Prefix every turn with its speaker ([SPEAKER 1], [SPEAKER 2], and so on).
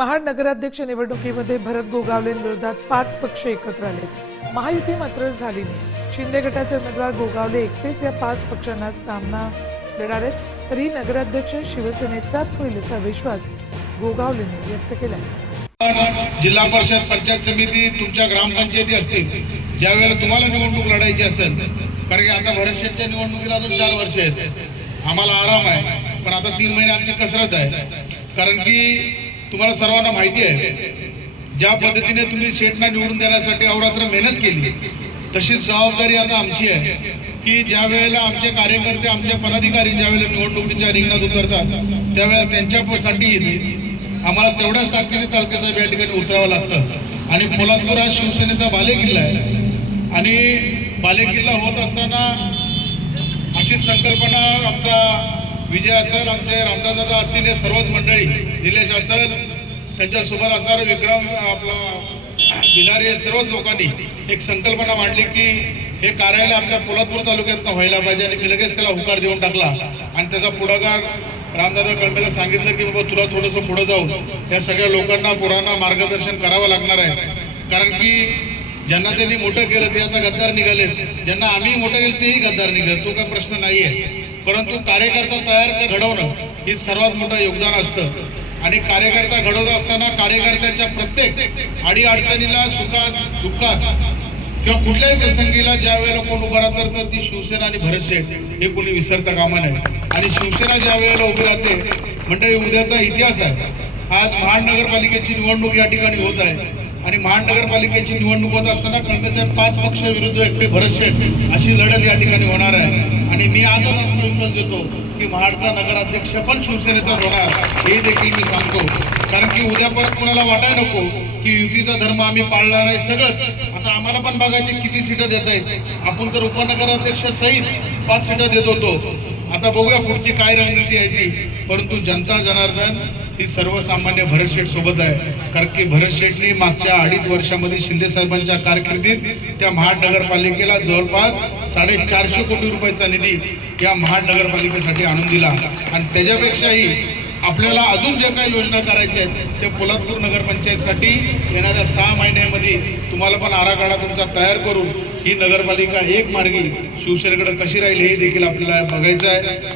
[SPEAKER 1] महाड नगराध्यक्ष निवडणुकीमध्ये भरत गोगावलेंविरोधात पाच पक्ष एकत्र आले. महायुती मात्र झाली नाही. शिंदे गटाचे उमेदवार गोगावले एकटेच या पाच पक्षांना सामना लढणार आहेत. तरी नगराध्यक्ष शिवसेनेचाच होईल असा विश्वास गोगावलेने व्यक्त केला
[SPEAKER 2] जिल्हा परिषद पंचायत समिती तुमच्या ग्रामपंचायती असतील ज्यावेळेला तुम्हाला निवडणूक लढायची असेल कारण की आता भरतशेठच्या निवडणुकीला अजून चार वर्ष आहेत. आम्हाला आराम आहे पण आता तीन महिने आमची कसरत आहे. कारण की तुम्हाला सर्वांना माहिती आहे ज्या पद्धतीने तुम्ही सेटना निवडून देण्यासाठी अवरात्र मेहनत केली तशीच जबाबदारी आता आमची आहे की ज्या वेळेला आमचे कार्यकर्ते आमचे पदाधिकारी ज्या वेळेला निवडणुकीच्या रिंगणात उतरतात त्यावेळेला त्यांच्यासाठी आम्हाला तेवढ्याच ताकदीने चालके साहेब या ठिकाणी उतरावं लागतं. आणि पोलादपूर हा शिवसेनेचा बालेकिल्ला आहे. आणि बालेकिल्ला होत असताना अशीच संकल्पना आमचा विजय असेल आमचे रामदासदादा असतील हे सर्वच मंडळी निलेश असेल त्यांच्यासोबत असणारा विक्रम आपला बिलारी हे सर्वच लोकांनी एक संकल्पना मांडली की हे कार्यालय आपल्या पोलादपूर तालुक्यातनं व्हायला पाहिजे आणि मी लगेच त्याला हुकार देऊन टाकला. आणि त्याचा पुढाकार रामदादा कळमेला सांगितलं की बाबा तुला थोडंसं पुढं जाऊन या सगळ्या लोकांना पुरांना मार्गदर्शन करावं लागणार आहे. कारण की ज्यांना त्यांनी मोठं केलं ते आता गद्दार निघाले ज्यांना आम्ही मोठं केलं तेही गद्दार निघाले तो काही प्रश्न नाही आहे परंतु कार्यकर्ता तयार घडवणं हे सर्वात मोठं योगदान असतं. आणि कार्यकर्ता घडवत असताना कार्यकर्त्याच्या प्रत्येक अडीअडचणीला सुखात दुःखात किंवा कुठल्याही प्रसंगीला ज्या वेळेला कोण उभं राहतं तर ती शिवसेना आणि भरत शेठ हे कोणी विसरता कामा नाही आणि शिवसेना ज्या वेळेला उभी राहते म्हणजे उद्याचा इतिहास आहे. आज महानगरपालिकेची निवडणूक या ठिकाणी होत आहे. आणि महानगरपालिकेची निवडणूक होत असताना कळमेसाहेब पाच पक्ष विरुद्ध एकटे भरत अशी लढत या ठिकाणी होणार आहे. आणि मी आज आत्मविश्वास देतो की महाडचा नगराध्यक्ष पण शिवसेनेचाच होणार हे देखील मी सांगतो. कारण की उद्या परत कोणाला वाटाय नको की युतीचा धर्म आम्ही पाळला नाही सगळंच. आता आम्हाला पण बघायचे किती सीटं देत आहेत आपण तर उपनगराध्यक्ष सहित पाच सीटं देत होतो. आता बघूया पुढची काय रणनीती आहे ती. परंतु जनता जनार्दन ही सर्वसामान्य भरत शेठ सोबत आहे. कारण की भरत शेठनी मागच्या अडीच वर्षामध्ये शिंदे साहेबांच्या कारकिर्दीत त्या महानगरपालिकेला जवळपास साडेचारशे कोटी रुपयाचा निधी या महानगरपालिकेसाठी आणून दिला. आणि त्याच्यापेक्षाही आपल्याला अजून ज्या काही योजना करायच्या आहेत ते पोलादपूर नगरपंचायतसाठी येणाऱ्या सहा महिन्यामध्ये तुम्हाला पण आराखडा तुमचा तयार करून ही नगरपालिका एक मार्गी शिवसेनेकडे कशी राहील हे देखील आपल्याला बघायचं आहे.